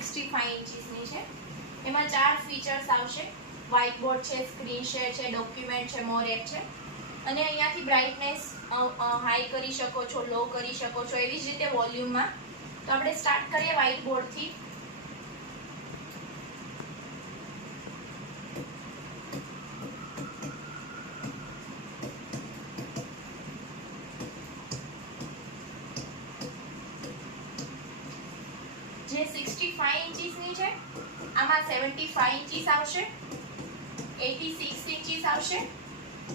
65 ઇંચની છે. એમાં 4 ફીચર્સ આવશે. વ્હાઇટ બોર્ડ છે, સ્ક્રીન શેર છે, ડોક્યુમેન્ટ છે, મોર એપ છે. અને અહીંયાથી બ્રાઇટનેસ હાઈ કરી શકો છો, લો કરી શકો છો, એવી જ રીતે વોલ્યુમમાં. તો આપણે સ્ટાર્ટ કરીએ વ્હાઇટ બોર્ડથી. જે 65 ઇંચની છે આમાં 75 ઇંચીસ આવશે, 86 ઇંચીસ આવશે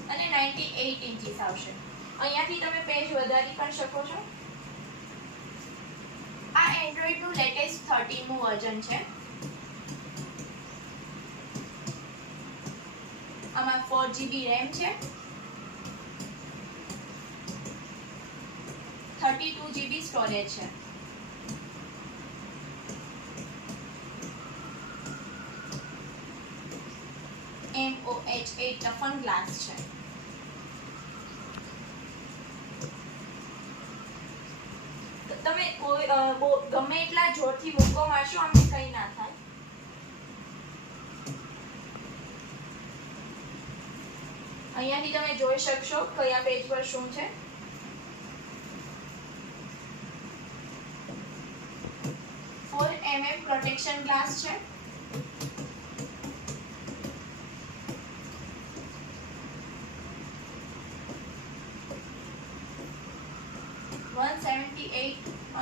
અને 98 ઇંચીસ આવશે. અહીંયાથી તમે પેજ વધારી પણ શકો છો. આ એન્ડ્રોઇડનું લેટેસ્ટ 13મું વર્ઝન છે. આમાં 4GB RAM છે, 32GB સ્ટોરેજ છે. MOH ટફન ગ્લાસ છે. તમે કોઈ ગમે એટલા જોરથી મૂકો મારશો આમ કંઈ ના થાય. અહીંયાથી તમે જોઈ શકશો કયા પેજ પર શું છે. 4mm પ્રોટેક્શન ગ્લાસ છે.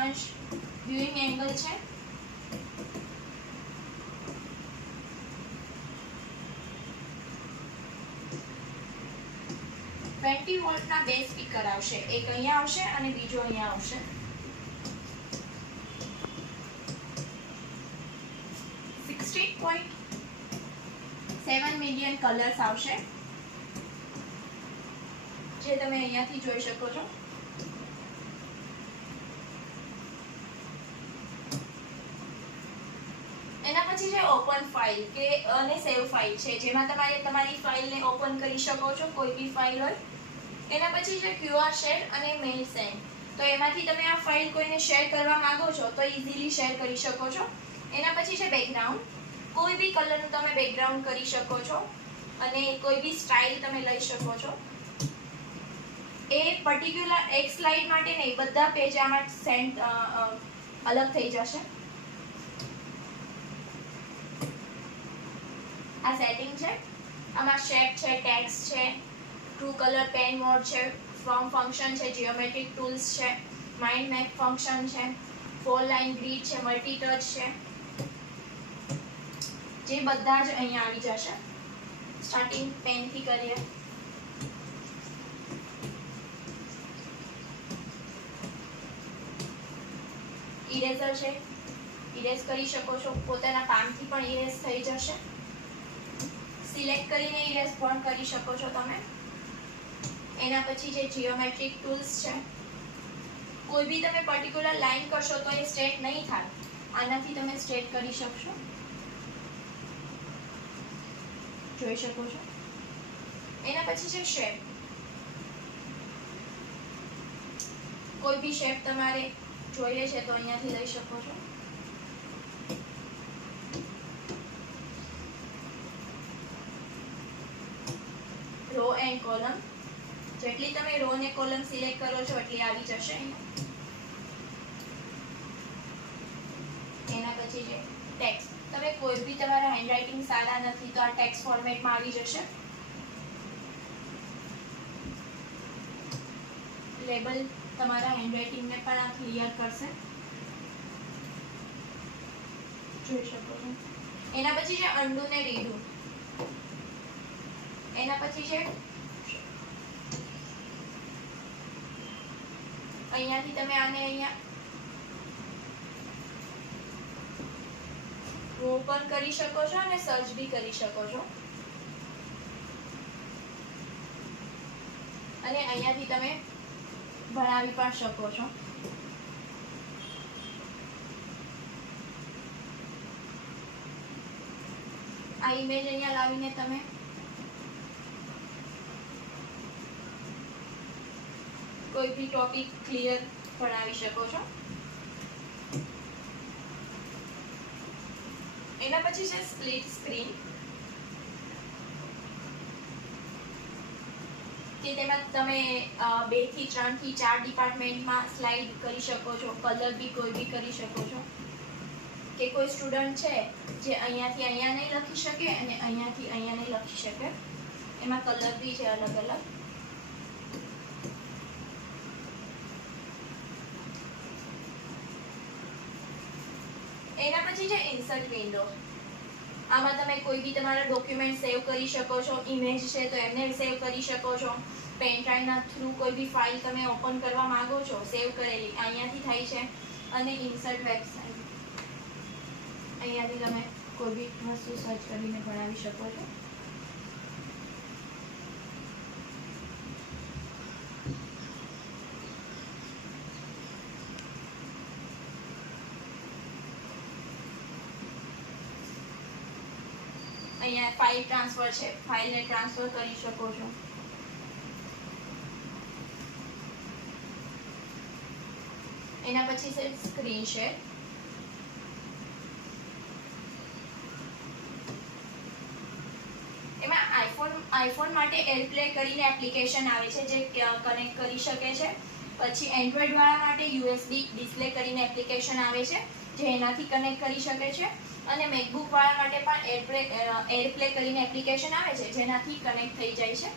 અંશ વ્યુઇંગ એંગલ છે. $20 વોલ્ટના બે સ્પીકર આવશે. એક અહીંયા આવશે અને બીજો અહીંયા આવશે. 16.7 મિલિયન કલર્સ આવશે, જે તમે અહીંયાથી જોઈ શકો છો. એના પછી છે ઓપન ફાઇલ કે અને સેવ ફાઇલ છે, જેમાં તમારે તમારી ફાઇલને ઓપન કરી શકો છો, કોઈ બી ફાઇલ હોય. એના પછી છે QR શેર અને મેલ સેન્ડ. તો એમાંથી તમે આ ફાઇલ કોઈને શેર કરવા માંગો છો તો ઇઝીલી શેર કરી શકો છો. એના પછી છે બેકગ્રાઉન્ડ. કોઈ બી કલરનું તમે બેકગ્રાઉન્ડ કરી શકો છો અને કોઈ બી સ્ટાઇલ તમે લઈ શકો છો. એ પર્ટિક્યુલર એક સ્લાઇડ માટે નહીં, બધા પેજ આમાં સેન્ડ અલગ થઈ જશે. આ સેટિંગ છે. આમાં શેપ છે, ટેક્સ્ટ છે, ટ્રુ કલર પેન મોડ છે, ફ્રોમ ફંક્શન છે, જીઓમેટ્રિક ટૂલ્સ છે, માઇન્ડ મેપ ફંક્શન છે, 4 લાઇન ગ્રીડ છે, મલ્ટી ટચ છે, જે બધા જ અહીંયા આવી જશે. સ્ટાર્ટિંગ પેનથી કરીએ. ઇરેઝર છે, ઇરેઝ કરી શકો છો, પોતાના પામથી પણ ઇરેઝ થઈ જશે. સિલેક્ટ કરીને ઇરેઝ પણ કરી શકો છો તમે. એના પછી જે જીઓમેટ્રિક ટૂલ્સ છે, કોઈ બી તમે પર્ટિક્યુલર લાઈન કરશો તો એ સ્ટ્રેટ નહીં થાય, આનાથી તમે સ્ટ્રેટ કરી શકશો, જોઈ શકો છો. એના પછી છે શેપ. કોઈ બી શેપ તમારે જોઈએ છે તો અહીંયાથી લઈ શકો છો. Raw and column. જેટલી તમે રો ને કોલમ સિલેક્ટ કરો છો એટલી આવી જશે. એના પછી છે ટેક્સ્ટ. તમે કોઈ બી તમારા હેન્ડરાઇટિંગ સારા નથી તો આ ટેક્સ્ટ ફોર્મેટમાં આવી જશે. લેબલ તમારા હેન્ડરાઇટિંગને પણ આ ક્લિયર કરશે, જોઈ શકો છો. એના પછી છે અન્ડુ ને રીડુ. એના પછી છે અહીંયાથી તમે આને અહીંયા ઓપન કરી શકો છો અને સર્ચ બી કરી શકો છો. અને અહીંયાથી તમે બનાવી પણ શકો છો. આ ઇમેજ અહીંયા લાવીને તમે કોઈ બી ટોપિક ક્લિયર બનાવી શકો છો. એના પછી છે સ્પ્લિટ સ્ક્રીન, કે તેમાં તમે 2 થી 3 થી 4 ડિપાર્ટમેન્ટમાં સ્લાઇડ કરી શકો છો, કલર બી કોઈ બી કરી શકો છો, કે કોઈ સ્ટુડન્ટ છે જે અહીંયાથી અહીંયા નહીં લખી શકે અને અહીંયાથી અહીંયા નહીં લખી શકે, એમાં કલર બી છે અલગ અલગ. એના પછી છે ઇન્સર્ટ વિન્ડો. આમાં તમે કોઈ બી તમારા ડોક્યુમેન્ટ સેવ કરી શકો છો, ઇમેજ છે તો એમને સેવ કરી શકો છો, પેન ડ્રાઈવના થ્રુ કોઈ બી ફાઇલ તમે ઓપન કરવા માંગો છો સેવ કરેલી અહીંયાથી થાય છે. અને ઇન્સર્ટ વેબસાઇટ, અહીંયાથી તમે કોઈ બી વસ્તુ સર્ચ કરીને બનાવી શકો છો. અહીંયા ફાઇલ ટ્રાન્સફર છે, ફાઇલને ટ્રાન્સફર કરી શકો છો. એના પછી છે સ્ક્રીન શેર. એમાં આઈફોન માટે એરપ્લે કરીને એપ્લિકેશન આવે છે જે કનેક્ટ કરી શકે છે. પછી એન્ડ્રોઈડ વાળા માટે યુએસબી ડિસ્પ્લે કરીને એપ્લિકેશન આવે છે જે એનાથી કનેક્ટ કરી શકે છે. અને મેકબુક વાળા માટે પણ એરપ્લે કરીને એપ્લિકેશન આવે છે જેનાથી કનેક્ટ થઈ જાય છે.